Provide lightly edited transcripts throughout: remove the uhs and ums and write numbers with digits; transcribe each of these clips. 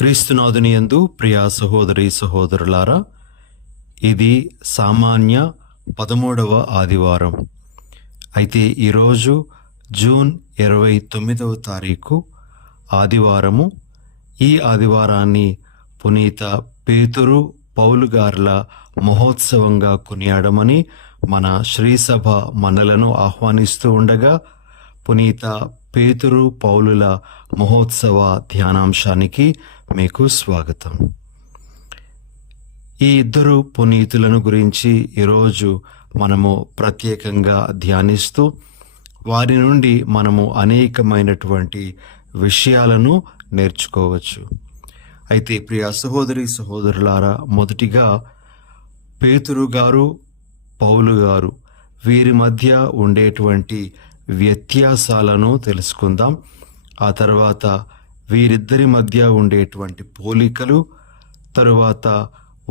క్రీస్తునాథుని యందు ప్రియ సహోదరి సహోదరులారా, ఇది సామాన్య 13వ ఆదివారం. అయితే ఈరోజు జూన్ 29వ తారీఖు ఆదివారము. ఈ ఆదివారాన్ని పునీత పేతురు పౌలు గార్ల మహోత్సవంగా కొనియాడమని మన శ్రీసభ మనలను ఆహ్వానిస్తూ ఉండగా, పునీత పేతురు పౌలుల మహోత్సవ ధ్యానాంశానికి మీకు స్వాగతం. ఈ ఇద్దరు పునీతులను గురించి ఈరోజు మనము ప్రత్యేకంగా ధ్యానిస్తూ వారి నుండి మనము అనేకమైనటువంటి విషయాలను నేర్చుకోవచ్చు. అయితే ప్రియ సహోదరి సహోదరులారా, మొదటిగా పేతురు గారు, పౌలు గారు వీరి మధ్య ఉండేటువంటి వ్యత్యాసాలను తెలుసుకుందాం. ఆ తర్వాత వీరిద్దరి మధ్య ఉండేటువంటి పోలికలు, తరువాత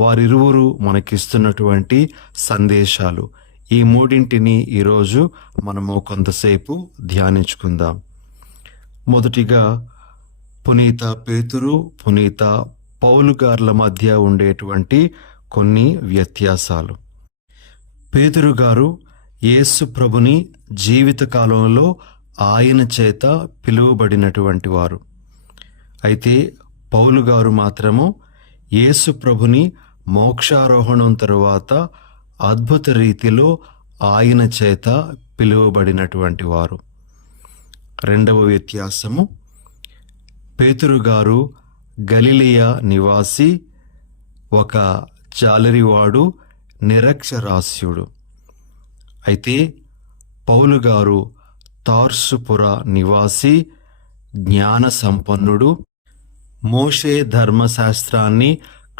వారిరువురు మనకిస్తున్నటువంటి సందేశాలు, ఈ మూడింటిని ఈరోజు మనము కొంతసేపు ధ్యానించుకుందాం. మొదటిగా పునీత పేతురు, పునీత పౌలు గార్ల మధ్య ఉండేటువంటి కొన్ని వ్యత్యాసాలు. పేతురు గారు యేసు ప్రభుని జీవిత కాలంలో ఆయన చేత పిలువబడినటువంటి వారు. అయితే పౌలు గారు మాత్రము యేసు ప్రభుని మోక్షారోహణం తరువాత అద్భుత రీతిలో ఆయన చేత పిలువబడినటువంటి వారు. రెండవ వ్యత్యాసము, పేతురు గారు గలిలయ నివాసి, ఒక జాలరివాడు, నిరక్షరాస్యుడు. అయితే పౌలు గారు తార్సుపుర నివాసి, జ్ఞాన సంపన్నుడు, మోషే ధర్మశాస్త్రాన్ని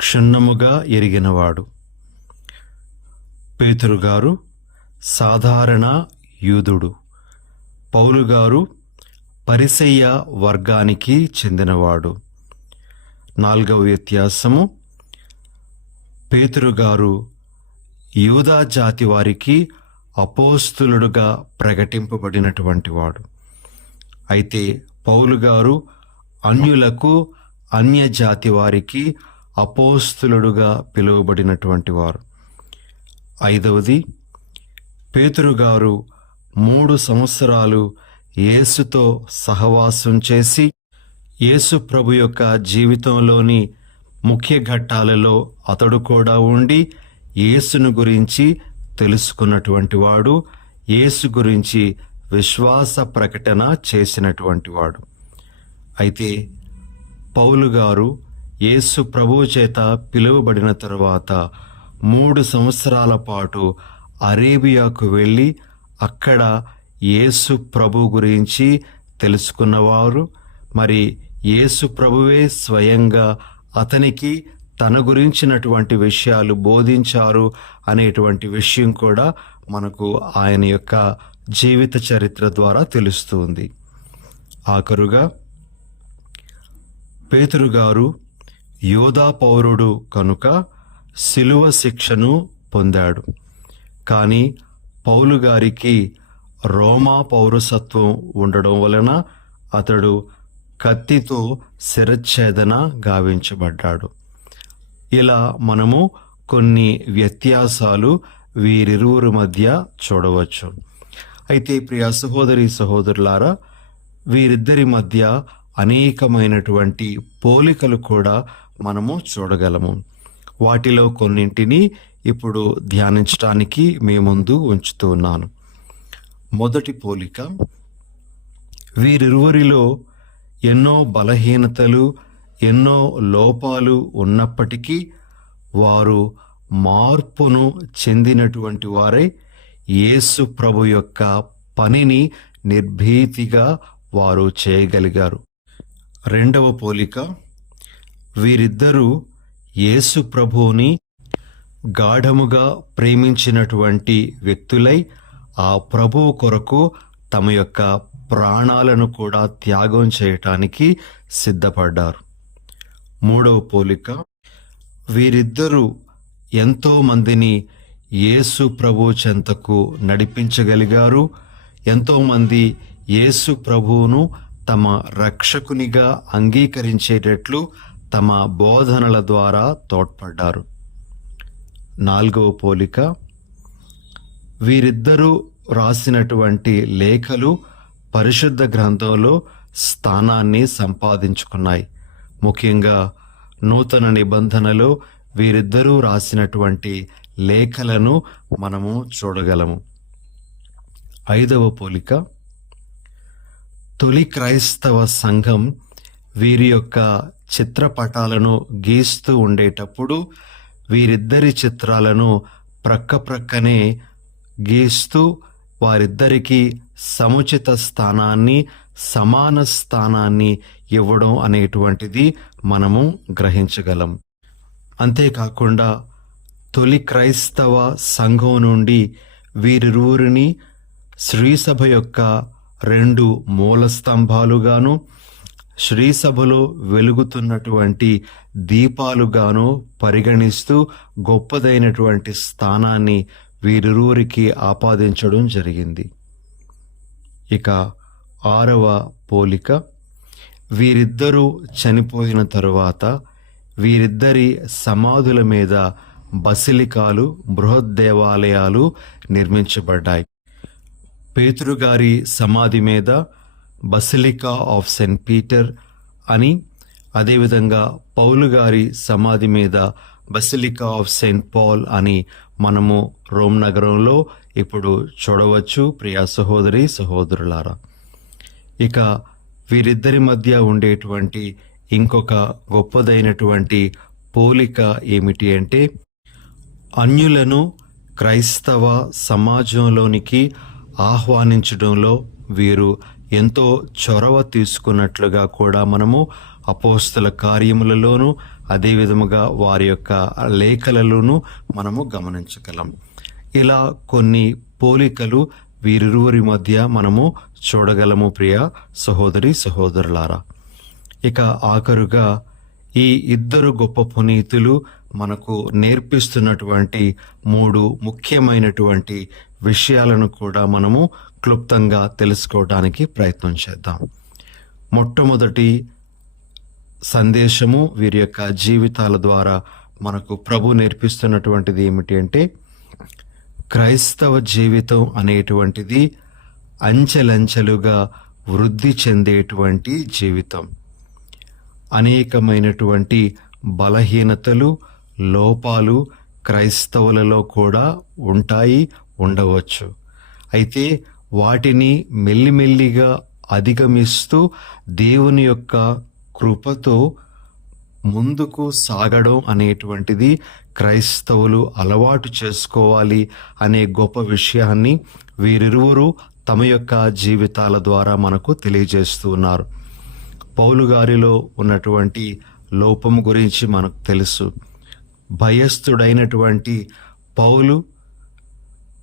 క్షుణ్ణముగా ఎరిగినవాడు. పేతురు గారు సాధారణ యూదుడు, పౌలు గారు పరిసయ్య వర్గానికి చెందినవాడు. నాలుగవ వ్యత్యాసము, పేతురు గారు యూదా జాతి వారికి అపోస్తులుడుగా ప్రకటింపబడినటువంటి వాడు. అయితే పౌలు గారు అన్యులకు, అన్యజాతి వారికి అపోస్తులుడుగా పిలువబడినటువంటి వారు. ఐదవది, పేతురు గారు 3 సంవత్సరాలు యేసుతో సహవాసం చేసి యేసు ప్రభు యొక్క జీవితంలోని ముఖ్య ఘట్టాలలో అతడు కూడా ఉండి యేసును గురించి తెలుసుకున్నటువంటి వాడు, యేసు గురించి విశ్వాస ప్రకటన చేసినటువంటి వాడు. అయితే పౌలు గారు యేసు ప్రభువు చేత పిలువబడిన తరువాత 3 సంవత్సరాల పాటు అరేబియాకు వెళ్ళి అక్కడ యేసు ప్రభు గురించి తెలుసుకున్నవారు. మరి యేసు ప్రభువే స్వయంగా అతనికి తన గురించినటువంటి విషయాలు బోధించారు అనేటువంటి విషయం కూడా మనకు ఆయన యొక్క జీవిత చరిత్ర ద్వారా తెలుస్తుంది. ఆఖరుగా పేతురు గారు యోధా పౌరుడు కనుక శిలువ శిక్షను పొందాడు. కానీ పౌలు గారికి రోమా పౌరసత్వం ఉండడం వలన అతడు కత్తితో శిరచ్ఛేదన గావించబడ్డాడు. ఇలా మనము కొన్ని వ్యత్యాసాలు వీరిరువురి మధ్య చూడవచ్చు. అయితే ప్రియ సహోదరి సహోదరులారా, వీరిద్దరి మధ్య అనేకమైనటువంటి పోలికలు కూడా మనము చూడగలము. వాటిలో కొన్నింటిని ఇప్పుడు ధ్యానించడానికి మీ ముందు ఉంచుతూ ఉన్నాను. మొదటి పోలిక, వీరిరువురిలో ఎన్నో బలహీనతలు, ఎన్నో లోపాలు ఉన్నప్పటికీ వారు మార్పును చెందినటువంటి వారై యేసు ప్రభు యొక్క పనిని నిర్భీతిగా వారు చేయగలిగారు. రెండవ పోలిక, వీరిద్దరూ యేసు ప్రభువుని గాఢముగా ప్రేమించినటువంటి వ్యక్తులై ఆ ప్రభువు కొరకు తమ యొక్క ప్రాణాలను కూడా త్యాగం చేయటానికి సిద్ధపడ్డారు. మూడవ పోలిక, వీరిద్దరూ ఎంతో మందిని యేసు ప్రభు చెంతకు నడిపించగలిగారు. ఎంతోమంది యేసు ప్రభువును తమ రక్షకునిగా అంగీకరించేటట్లు తమ బోధనల ద్వారా తోడ్పడ్డారు. 4వ పోలిక, వీరిద్దరూ రాసినటువంటి లేఖలు పరిశుద్ధ గ్రంథంలో స్థానాన్ని సంపాదించుకున్నాయి. ముఖ్యంగా నూతన నిబంధనలో వీరిద్దరూ రాసినటువంటి లేఖలను మనము చూడగలము. 5వ పోలిక, తొలి క్రైస్తవ సంఘం వీరి యొక్క చిత్రపటాలను గీస్తూ ఉండేటప్పుడు వీరిద్దరి చిత్రాలను ప్రక్కనే గీస్తూ వారిద్దరికీ సముచిత స్థానాన్ని, సమాన స్థానాన్ని ఇవ్వడం అనేటువంటిది మనము గ్రహించగలం. అంతేకాకుండా తొలి క్రైస్తవ సంఘం నుండి వీరిరువురిని శ్రీసభ యొక్క 2 మూల స్తంభాలుగాను, శ్రీసభలో వెలుగుతున్నటువంటి దీపాలుగాను పరిగణిస్తూ గొప్పదైనటువంటి స్థానాన్ని వీరిరువురికి ఆపాదించడం జరిగింది. ఇక 6వ పోలిక, వీరిద్దరూ చనిపోయిన తరువాత వీరిద్దరి సమాధుల మీద బసిలికాలు, బృహద్దేవాలయాలు నిర్మించబడ్డాయి. పేతురుగారి సమాధి మీద బసిలికా ఆఫ్ సెయింట్ పీటర్ అని, అదేవిధంగా పౌలు గారి సమాధి మీద బసిలికా ఆఫ్ సెయింట్ పాల్ అని మనము రోమ్ నగరంలో ఇప్పుడు చూడవచ్చు. ప్రియా సహోదరి సహోదరులారా, ఇక వీరిద్దరి మధ్య ఉండేటువంటి ఇంకొక గొప్పదైనటువంటి పోలిక ఏమిటి అంటే, అన్యులను క్రైస్తవ సమాజంలోనికి ఆహ్వానించడంలో వీరు ఎంతో చొరవ తీసుకున్నట్లుగా కూడా మనము అపోస్తల కార్యములలోనూ అదేవిధముగా వారి యొక్క లేఖలలోనూ మనము గమనించగలం. ఇలా కొన్ని పోలికలు వీరిరువురి మధ్య మనము చూడగలము. ప్రియ సహోదరి సహోదరులారా, ఇక ఆఖరుగా ఈ ఇద్దరు గొప్ప పునీతులు మనకు నేర్పిస్తున్నటువంటి 3 ముఖ్యమైనటువంటి విషయాలను కూడా మనము క్లుప్తంగా తెలుసుకోవడానికి ప్రయత్నం చేద్దాం. మొట్టమొదటి సందేశము వీరి యొక్క జీవితాల ద్వారా మనకు ప్రభు నేర్పిస్తున్నటువంటిది ఏమిటి అంటే, క్రైస్తవ జీవితం అనేటువంటిది అంచెలంచెలుగా వృద్ధి చెందేటువంటి జీవితం. అనేకమైనటువంటి బలహీనతలు, లోపాలు క్రైస్తవులలో కూడా ఉంటాయి, ఉండవచ్చు. అయితే వాటిని మెల్లిమెల్లిగా అధిగమిస్తూ దేవుని యొక్క కృపతో ముందుకు సాగడం అనేటువంటిది క్రైస్తవులు అలవాటు చేసుకోవాలి అనే గొప్ప విషయాన్ని వీరిరువురు తమ యొక్క జీవితాల ద్వారా మనకు తెలియజేస్తూ ఉన్నారు. పౌలు గారిలో ఉన్నటువంటి లోపము గురించి మనకు తెలుసు. భయస్థుడైనటువంటి పౌలు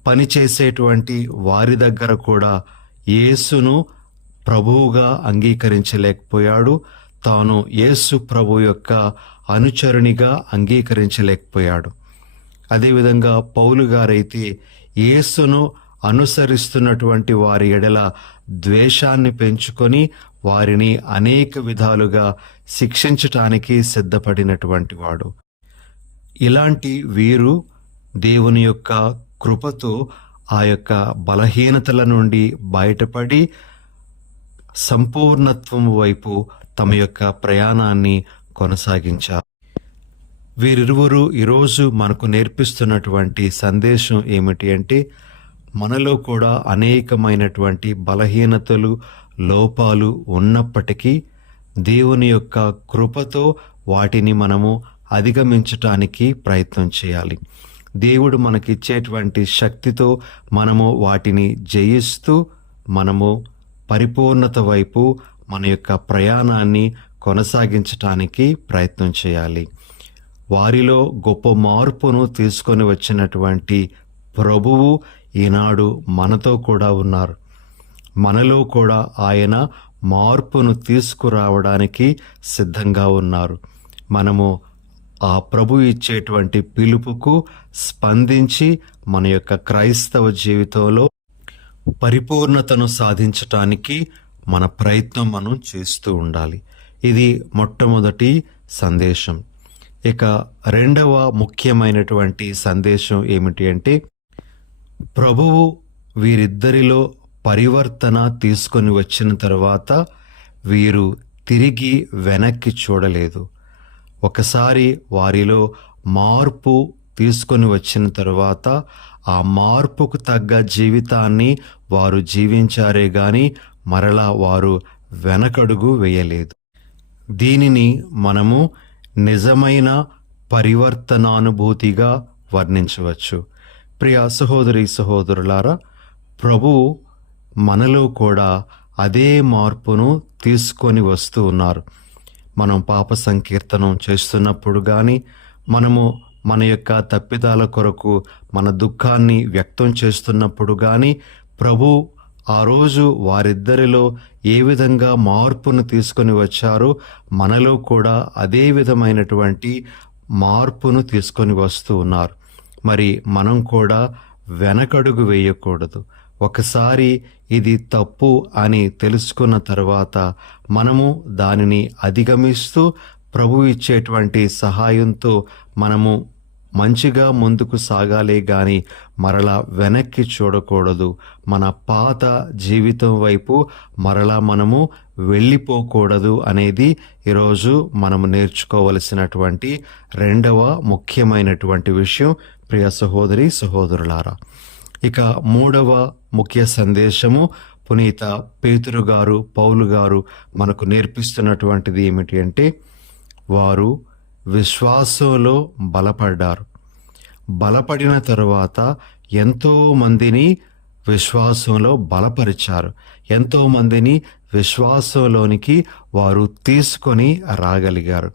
పనిచేసేటువంటి వారి దగ్గర కూడా యేసును ప్రభువుగా అంగీకరించలేకపోయాడు. తాను యేసు ప్రభు యొక్క అనుచరునిగా అంగీకరించలేకపోయాడు. అదేవిధంగా పౌలు గారైతే యేసును అనుసరిస్తున్నటువంటి వారి ఎడల ద్వేషాన్ని పెంచుకొని వారిని అనేక విధాలుగా శిక్షించటానికి సిద్ధపడినటువంటి వాడు. ఇలాంటి వీరు దేవుని యొక్క కృపతో ఆ యొక్క బలహీనతల నుండి బయటపడి సంపూర్ణత్వం వైపు తమ యొక్క ప్రయాణాన్ని కొనసాగించారు. వీరిరువురు ఈరోజు మనకు నేర్పిస్తున్నటువంటి సందేశం ఏమిటి అంటే, మనలో కూడా అనేకమైనటువంటి బలహీనతలు, లోపాలు ఉన్నప్పటికీ దేవుని యొక్క కృపతో వాటిని మనము అధిగమించటానికి ప్రయత్నం చేయాలి. దేవుడు మనకిచ్చేటువంటి శక్తితో మనము వాటిని జయిస్తూ మనము పరిపూర్ణత వైపు మన యొక్క ప్రయాణాన్ని కొనసాగించటానికి ప్రయత్నం చేయాలి. వారిలో గొప్ప మార్పును తీసుకొని వచ్చినటువంటి ప్రభువు ఈనాడు మనతో కూడా ఉన్నారు. మనలో కూడా ఆయన మార్పును తీసుకురావడానికి సిద్ధంగా ఉన్నారు. మనము ఆ ప్రభు ఇచ్చేటువంటి పిలుపుకు స్పందించి మన యొక్క క్రైస్తవ జీవితంలో పరిపూర్ణతను సాధించటానికి మన ప్రయత్నం మనం చేస్తూ ఉండాలి. ఇది మొట్టమొదటి సందేశం. ఇక రెండవ ముఖ్యమైనటువంటి సందేశం ఏమిటి అంటే, ప్రభువు వీరిద్దరిలో పరివర్తన తీసుకొని వచ్చిన తర్వాత వీరు తిరిగి వెనక్కి చూడలేదు. ఒకసారి వారిలో మార్పు తీసుకొని వచ్చిన తరువాత ఆ మార్పుకు తగ్గ జీవితాన్ని వారు జీవించారే గాని మరలా వారు వెనకడుగు వేయలేదు. దీనిని మనము నిజమైన పరివర్తనానుభూతిగా వర్ణించవచ్చు. ప్రియ సహోదరి సహోదరులారా, ప్రభువు మనలో కూడా అదే మార్పును తీసుకొని వస్తూ ఉన్నారు. మనం పాప సంకీర్తనం చేస్తున్నప్పుడు కానీ, మనము మన యొక్క తప్పిదాల కొరకు మన దుఃఖాన్ని వ్యక్తం చేస్తున్నప్పుడు కానీ, ప్రభు ఆ రోజు వారిద్దరిలో ఏ విధంగా మార్పును తీసుకొని వచ్చారో మనలో కూడా అదే విధమైనటువంటి మార్పును తీసుకొని వస్తూ ఉన్నారు. మరి మనం కూడా వెనకడుగు వేయకూడదు. ఒకసారి ఇది తప్పు అని తెలుసుకున్న తర్వాత మనము దానిని అధిగమిస్తూ ప్రభు ఇచ్చేటువంటి సహాయంతో మనము మంచిగా ముందుకు సాగాలే గాని మరలా వెనక్కి చూడకూడదు. మన పాత జీవితం వైపు మరలా మనము వెళ్ళిపోకూడదు అనేది ఈరోజు మనము నేర్చుకోవలసినటువంటి రెండవ ముఖ్యమైనటువంటి విషయం. ప్రియ సహోదరి సహోదరులారా, ఇక మూడవ ముఖ్య సందేశము పునీత పేతురు గారు, పౌలు గారు మనకు నేర్పిస్తున్నటువంటిది ఏమిటి అంటే, వారు విశ్వాసంలో బలపడ్డారు. బలపడిన తరువాత ఎంతో మందిని విశ్వాసంలో బలపరిచారు. ఎంతో మందిని విశ్వాసంలోనికి వారు తీసుకొని రాగలిగారు.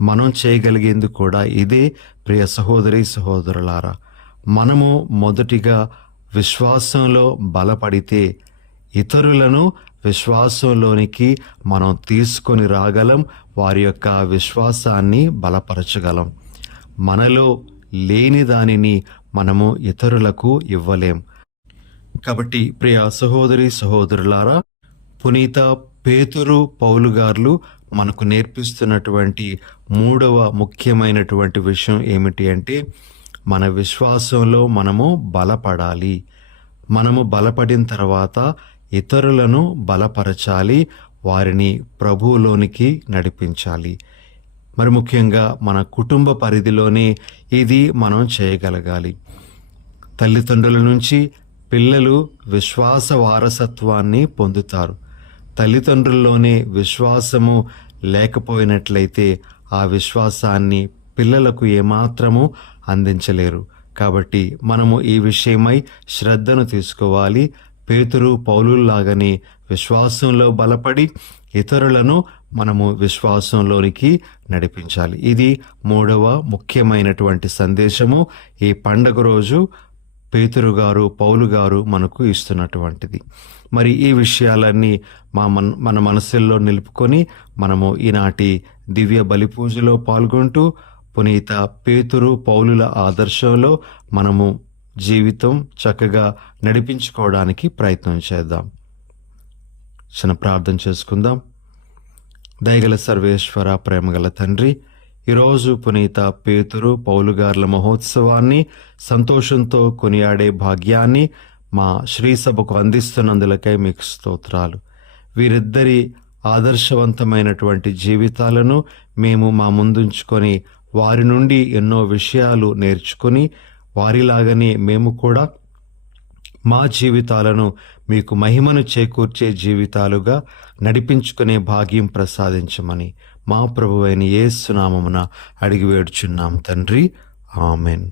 మనం చేయగలిగేందుకు కూడా ఇదే. ప్రియ సహోదరి సహోదరులారా, మనము మొదటిగా విశ్వాసంలో బలపడితే ఇతరులను విశ్వాసంలోనికి మనం తీసుకొని రాగలం. వారి యొక్క విశ్వాసాన్ని బలపరచగలం. మనలో లేని దానిని మనము ఇతరులకు ఇవ్వలేం. కాబట్టి ప్రియ సహోదరి సహోదరులారా, పునీత పేతురు, పౌలు గారు మనకు నేర్పిస్తున్నటువంటి మూడవ ముఖ్యమైనటువంటి విషయం ఏమిటి అంటే, మన విశ్వాసంలో మనము బలపడాలి. మనము బలపడిన తర్వాత ఇతరులను బలపరచాలి, వారిని ప్రభువులోనికి నడిపించాలి. మరి ముఖ్యంగా మన కుటుంబ పరిధిలోనే ఇది మనం చేయగలగాలి. తల్లిదండ్రుల నుంచి పిల్లలు విశ్వాస వారసత్వాన్ని పొందుతారు. తల్లిదండ్రుల్లోనే విశ్వాసము లేకపోయినట్లయితే ఆ విశ్వాసాన్ని పిల్లలకు ఏమాత్రము అందించలేరు. కాబట్టి మనము ఈ విషయమై శ్రద్ధను తీసుకోవాలి. పేతురు, పౌలులాగానే విశ్వాసంలో బలపడి ఇతరులను మనము విశ్వాసంలోనికి నడిపించాలి. ఇది మూడవ ముఖ్యమైనటువంటి సందేశము. ఈ పండగ రోజు పేతురు గారు, పౌలు గారు మనకు ఇస్తున్నటువంటిది. మరి ఈ విషయాలన్నీ మన మనసుల్లో నిలుపుకొని మనము ఈనాటి దివ్య బలి పూజలో పాల్గొంటూ పునీత పేతురు, పౌలుల ఆదర్శంలో మనము జీవితం చక్కగా నడిపించుకోవడానికి ప్రయత్నం చేద్దాం. చిన్న ప్రార్థన చేసుకుందాం. దయగల సర్వేశ్వర, ప్రేమగల తండ్రి, ఈరోజు పునీత పేతురు, పౌలు గార్ల మహోత్సవాన్ని సంతోషంతో కొనియాడే భాగ్యాన్ని మా శ్రీసభకు అందిస్తున్నందులకై మీకు స్తోత్రాలు. వీరిద్దరి ఆదర్శవంతమైనటువంటి జీవితాలను మేము మా ముందుంచుకొని వారి నుండి ఎన్నో విషయాలు నేర్చుకుని వారిలాగానే మేము కూడా మా జీవితాలను మీకు మహిమను చేకూర్చే జీవితాలుగా నడిపించుకునే భాగ్యం ప్రసాదించమని మా ప్రభువైన యేసు నామమున అడిగి వేడుచున్నాం తండ్రి. ఆమెన్.